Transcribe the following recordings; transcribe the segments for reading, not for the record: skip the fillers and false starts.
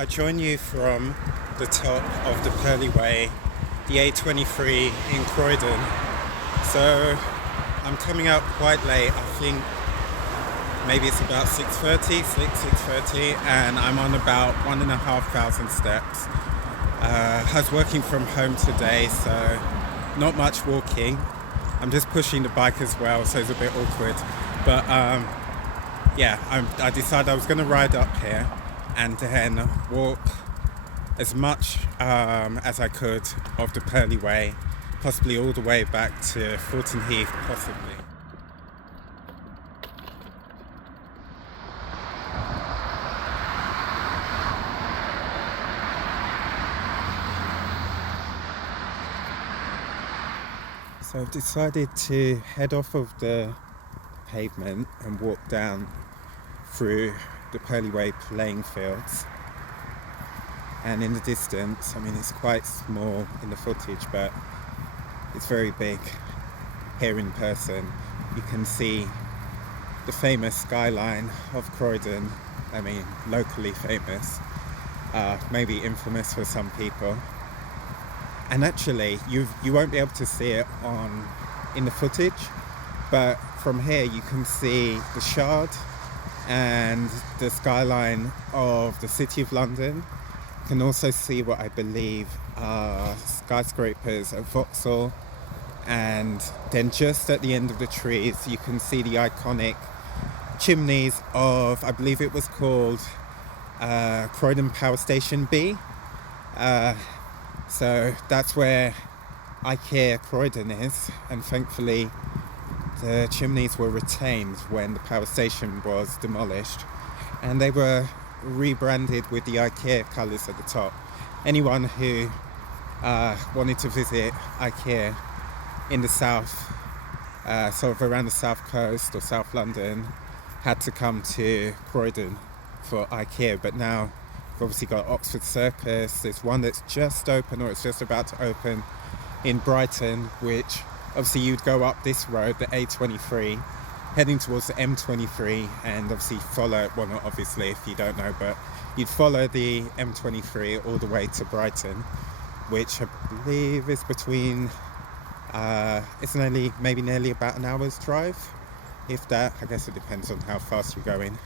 I join you from the top of the Purley Way, the A23 in Croydon. So I'm coming out quite late. I think maybe it's about 6:30, and I'm on about 1,500 steps. I was working from home today, so not much walking. I'm just pushing the bike as well, so it's a bit awkward. But I decided I was going to ride up here and then walk as much as I could of the Purley Way, possibly all the way back to Fulton Heath, possibly. So I've decided to head off of the pavement and walk down through the Purley Way playing fields. And in the distance, I mean, it's quite small in the footage, but it's very big here in person. You can see the famous skyline of Croydon. I mean, locally famous, maybe infamous for some people. And actually, you won't be able to see it in the footage, but from here you can see the Shard and the skyline of the City of London. You can also see what I believe are skyscrapers at Vauxhall, and then just at the end of the trees you can see the iconic chimneys of, I believe it was called Croydon Power Station B. So that's where IKEA Croydon is, and thankfully the chimneys were retained when the power station was demolished, and they were rebranded with the IKEA colours at the top. Anyone who wanted to visit IKEA in the south, sort of around the south coast or South London, had to come to Croydon for IKEA. But now we've obviously got Oxford Circus. There's one that's just open, or it's just about to open, in Brighton, which obviously you'd go up this road, the A23, heading towards the M23, and obviously follow, well, not obviously if you don't know, but you'd follow the M23 all the way to Brighton, which I believe is between, it's nearly about an hour's drive, if that. I guess it depends on how fast you're going.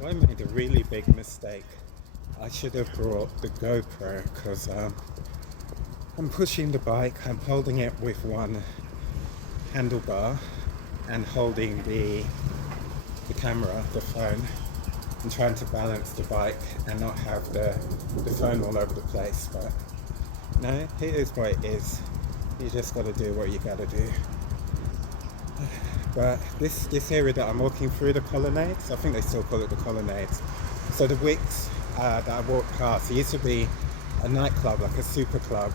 So I made a really big mistake. I should have brought the GoPro, because I'm pushing the bike, I'm holding it with one handlebar and holding the camera, the phone, and trying to balance the bike and not have the phone all over the place. But no, it is what it is. You just got to do what you got to do. But this area that I'm walking through, the colonnades, I think they still call it the colonnades. So the wicks that I walked past, it used to be a nightclub, like a super club.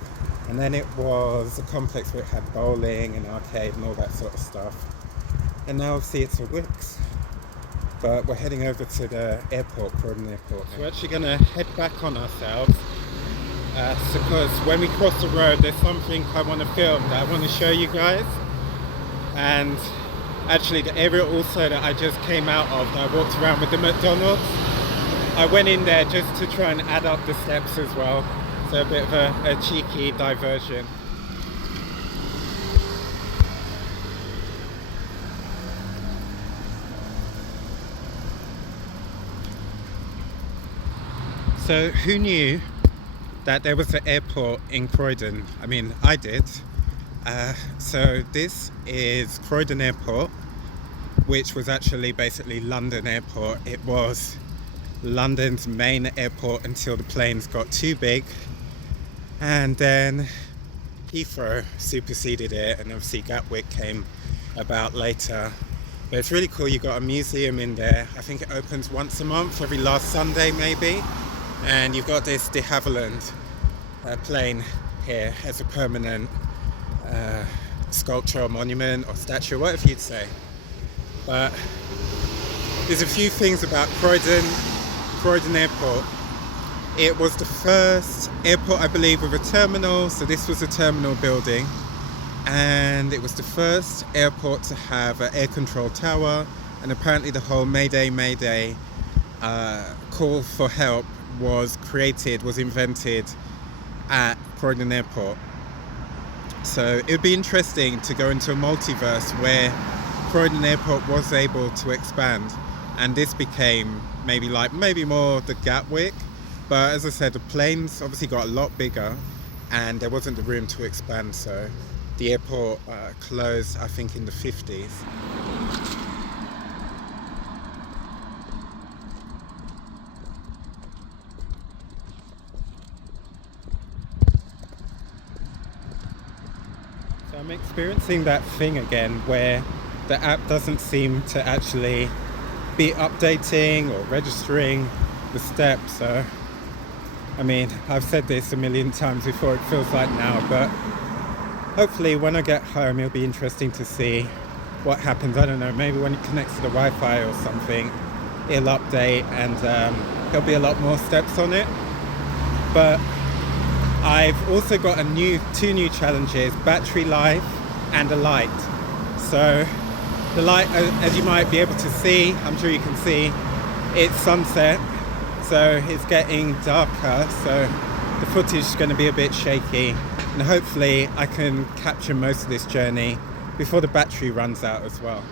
And then it was a complex where it had bowling and arcade and all that sort of stuff. And now obviously it's a Wix. But we're heading over to the airport, Croydon Airport. So we're actually going to head back on ourselves. Because when we cross the road, there's something I want to film that I want to show you guys. And actually the area also that I just came out of, that I walked around with the McDonald's, I went in there just to try and add up the steps as well. So a bit of a cheeky diversion. So who knew that there was an airport in Croydon? I mean, I did. So this is Croydon Airport, which was actually basically London Airport. It was London's main airport until the planes got too big, and then Heathrow superseded it, and obviously Gatwick came about later. But it's really cool. You got a museum in there. I think it opens once a month, every last Sunday maybe, and you've got this de Havilland plane here as a permanent sculpture or monument or statue, whatever you'd say. But there's a few things about Croydon Airport. It was the first airport, I believe, with a terminal. So this was a terminal building, and it was the first airport to have an air control tower. And apparently the whole Mayday, Mayday call for help was invented at Croydon Airport. So it would be interesting to go into a multiverse where Croydon Airport was able to expand, and this became maybe more the Gatwick. But as I said, the planes obviously got a lot bigger and there wasn't the room to expand, so the airport closed, I think, in the 50s. So I'm experiencing that thing again where the app doesn't seem to actually be updating or registering the steps. So I mean, I've said this a million times before, it feels like now, but hopefully when I get home it'll be interesting to see what happens. I don't know, maybe when it connects to the Wi-Fi or something, it'll update and there'll be a lot more steps on it. But I've also got two new challenges: battery life and a light. So the light, as you might be able to see, I'm sure you can see, it's sunset, so it's getting darker, so the footage is going to be a bit shaky, and hopefully I can capture most of this journey before the battery runs out as well.